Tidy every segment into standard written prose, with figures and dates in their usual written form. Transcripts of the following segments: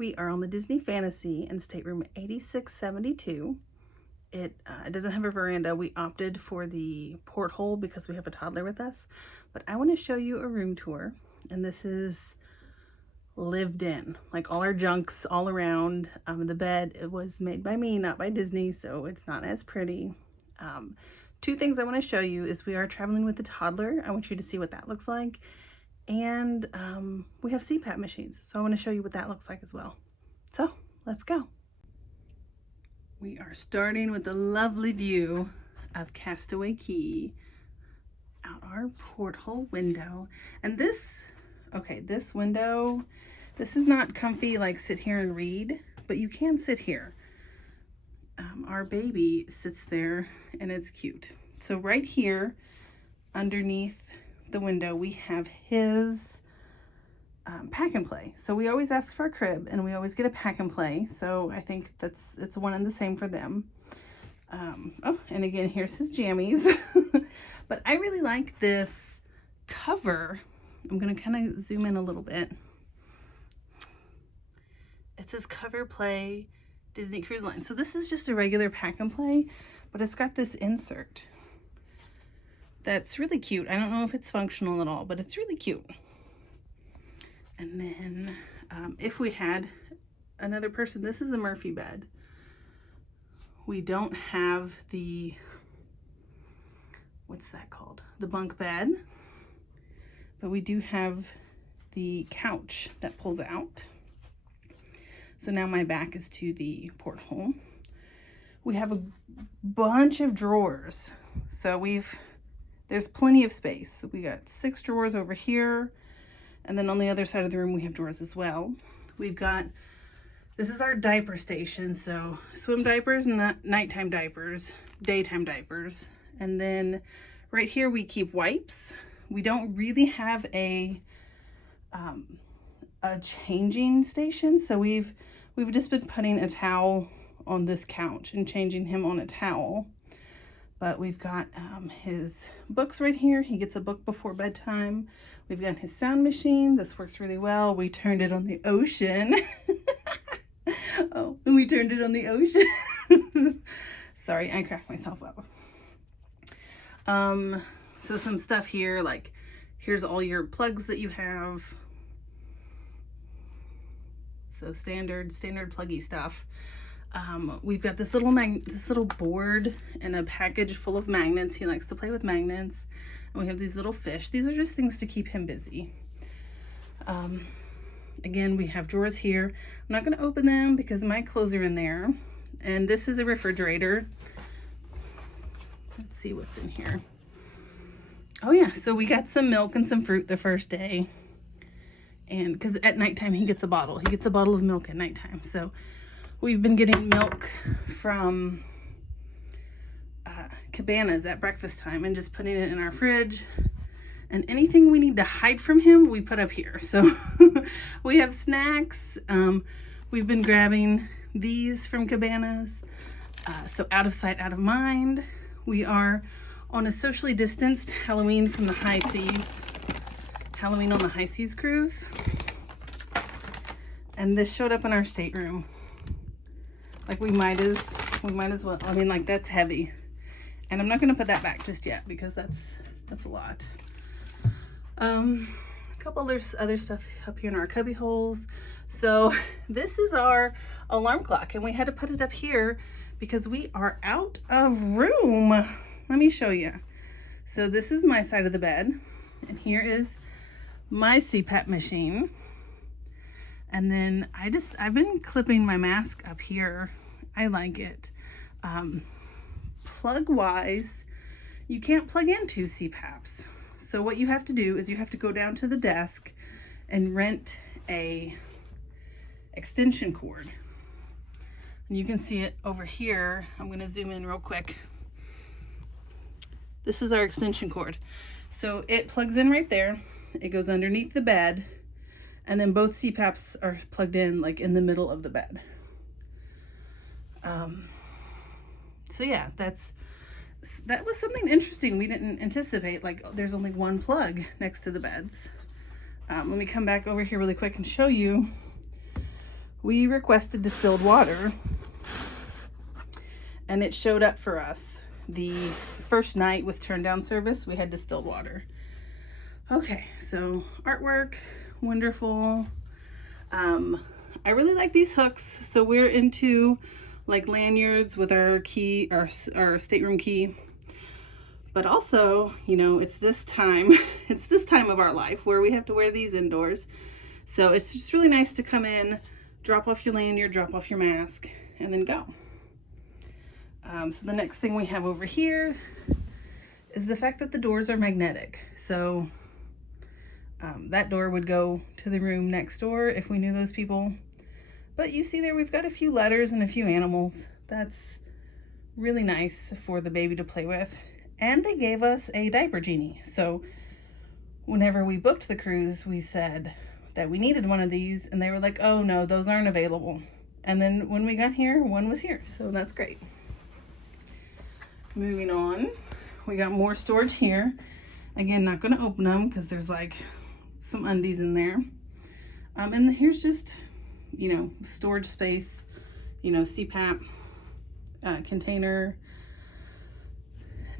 We are on the Disney Fantasy in stateroom 8672. It doesn't have a veranda. We opted for the porthole because we have a toddler with us. But I want to show you a room tour. And this is lived in. Like all our junks all around. The bed, it was made by me, not by Disney, so it's not as pretty. Two things I want to show you is we are traveling with the toddler. I want you to see what that looks like. And we have Cpap machines, so I want to show you what that looks like as well. So let's go. We are starting with a lovely view of Castaway Cay out our porthole window. And this window, this is not comfy like sit here and read, but you can sit here. Our baby sits there and it's cute. So right here underneath the window we have his pack and play. So we always ask for a crib and we always get a pack and play, so I think it's one and the same for them. Oh, and again, here's his jammies. But I really like this cover. I'm gonna kind of zoom in a little bit. It says Cover Play Disney Cruise Line. So this is just a regular pack and play, but it's got this insert that's really cute. I don't know if it's functional at all, but it's really cute. And then if we had another person, this is a Murphy bed. We don't have the, what's that called? The bunk bed, but we do have the couch that pulls out. So now my back is to the porthole. We have a bunch of drawers. So there's plenty of space. We got 6 drawers over here. And then on the other side of the room, we have drawers as well. We've got, this is our diaper station. So swim diapers, nighttime diapers, daytime diapers. And then right here, we keep wipes. We don't really have a changing station. So we've just been putting a towel on this couch and changing him on a towel. But we've got his books right here. He gets a book before bedtime. We've got his sound machine. This works really well. We turned it on the ocean. Oh, we turned it on the ocean. Sorry, I cracked myself up. So some stuff here, like here's all your plugs that you have. So standard pluggy stuff. We've got this little board and a package full of magnets. He likes to play with magnets. And we have these little fish. These are just things to keep him busy. Again, we have drawers here. I'm not going to open them because my clothes are in there. And this is a refrigerator. Let's see what's in here. Oh yeah, so we got some milk and some fruit the first day. And because at nighttime he gets a bottle. He gets a bottle of milk at nighttime. So we've been getting milk from Cabanas at breakfast time and just putting it in our fridge. And anything we need to hide from him, we put up here. So we have snacks. We've been grabbing these from Cabanas. So out of sight, out of mind. We are on a socially distanced Halloween from the high seas. Halloween on the high seas cruise. And this showed up in our stateroom. Like we might as well. I mean, like that's heavy. And I'm not gonna put that back just yet because that's a lot. A couple other stuff up here in our cubby holes. So this is our alarm clock and we had to put it up here because we are out of room. Let me show you. So this is my side of the bed and here is my Cpap machine. And then I've been clipping my mask up here. I like it. Plug wise, you can't plug in 2 Cpaps. So what you have to do is you have to go down to the desk and rent a extension cord. And you can see it over here. I'm going to zoom in real quick. This is our extension cord. So it plugs in right there. It goes underneath the bed. And then both Cpaps are plugged in like in the middle of the bed. So yeah, that was something interesting we didn't anticipate. Like there's only one plug next to the beds. Let me come back over here really quick and show you. we requested distilled water and it showed up for us. The first night with turn down service, we had distilled water. Okay, so artwork, wonderful. I really like these hooks. So we're into like lanyards with our key, our stateroom key. But also, you know, it's this time of our life where we have to wear these indoors. So it's just really nice to come in, drop off your lanyard, drop off your mask, and then go. So the next thing we have over here is the fact that the doors are magnetic. So that door would go to the room next door if we knew those people. But you see there, we've got a few letters and a few animals. That's really nice for the baby to play with. And they gave us a diaper genie. So whenever we booked the cruise, we said that we needed one of these, and they were like, oh no, those aren't available. And then when we got here, one was here. So that's great. Moving on, we got more storage here. Again, not gonna open them because there's like some undies in there. And here's just, you know, storage space, you know, Cpap container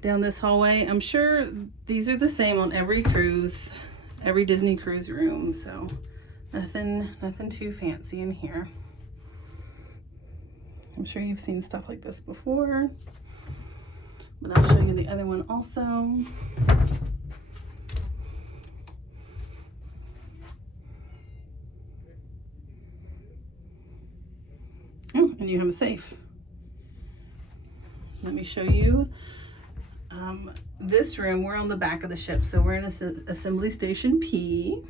down this hallway. I'm sure these are the same on every cruise, every Disney cruise room. So nothing too fancy in here. I'm sure you've seen stuff like this before, but I'll show you the other one also. Oh, and you have a safe. Let me show you this room. We're on the back of the ship, so we're in assembly station P,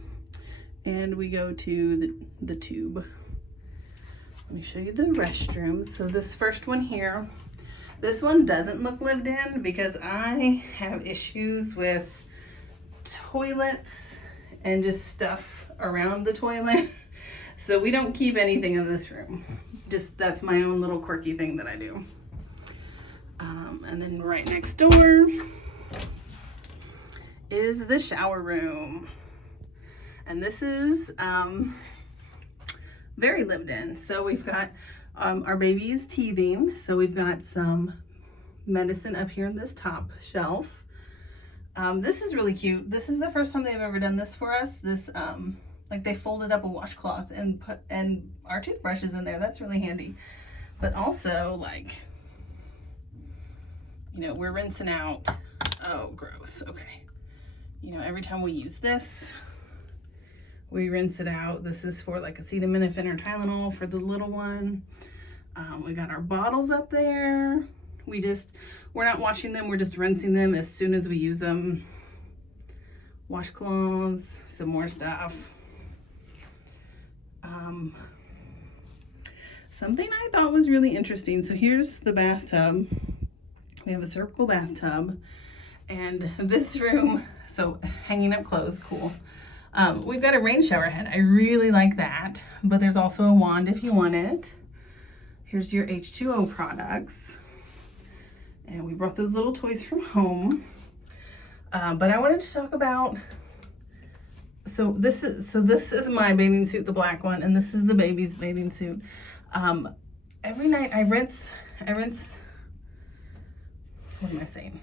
and we go to the tube. Let me show you the restrooms. So this first one here, this one doesn't look lived in because I have issues with toilets and just stuff around the toilet. So we don't keep anything in this room. Just, that's my own little quirky thing that I do. And then right next door is the shower room. And this is very lived in. So we've got our baby is teething. So we've got some medicine up here in this top shelf. This is really cute. This is the first time they've ever done this for us. This like they folded up a washcloth and put our toothbrushes in there. That's really handy. But also, like, you know, we're rinsing out. Oh, gross. Okay. You know, every time we use this, we rinse it out. This is for like acetaminophen or Tylenol for the little one. We got our bottles up there. We're not washing them. We're just rinsing them as soon as we use them. Washcloths, some more stuff. Something I thought was really interesting. So here's the bathtub. We have a circle bathtub, and this room, so hanging up clothes, cool. We've got a rain shower head. I really like that, but there's also a wand if you want it. Here's your H2O products. And we brought those little toys from home. But I wanted to talk about, so this is my bathing suit, the black one, and this is the baby's bathing suit. Every night I rinse, what am I saying?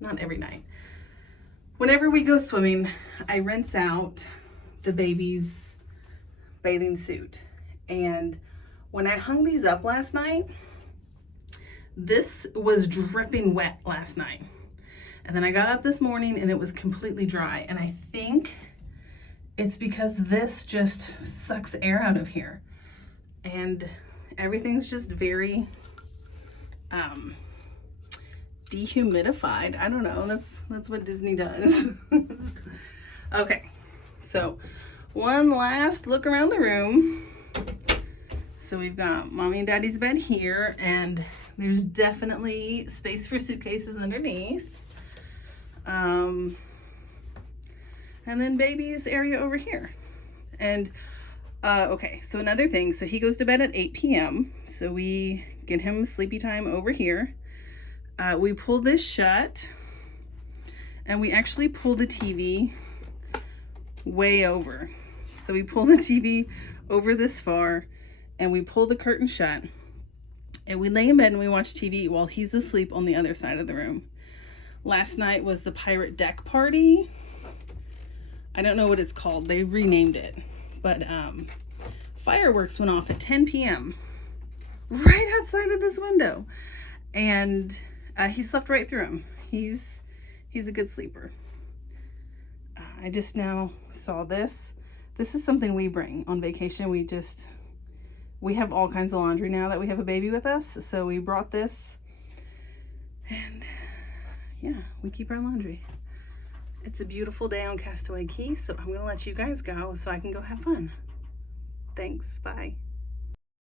Not every night. Whenever we go swimming, I rinse out the baby's bathing suit. And when I hung these up last night, this was dripping wet last night. And then I got up this morning and it was completely dry. And I think it's because this just sucks air out of here. And everything's just very dehumidified. I don't know, that's what Disney does. Okay, so one last look around the room. So we've got mommy and daddy's bed here, and there's definitely space for suitcases underneath. And then baby's area over here. And okay, so another thing, so he goes to bed at 8 p.m. So we get him sleepy time over here. We pull this shut, and we actually pull the TV way over. So we pull the TV over this far, and we pull the curtain shut and we lay in bed and we watch TV while he's asleep on the other side of the room. Last night was the pirate deck party. I don't know what it's called. They renamed it. But fireworks went off at 10 p.m. right outside of this window. And he slept right through them. He's a good sleeper. I just now saw this. This is something we bring on vacation. We have all kinds of laundry now that we have a baby with us. So we brought this. And yeah, we keep our laundry. It's a beautiful day on Castaway Cay, so I'm going to let you guys go so I can go have fun. Thanks. Bye.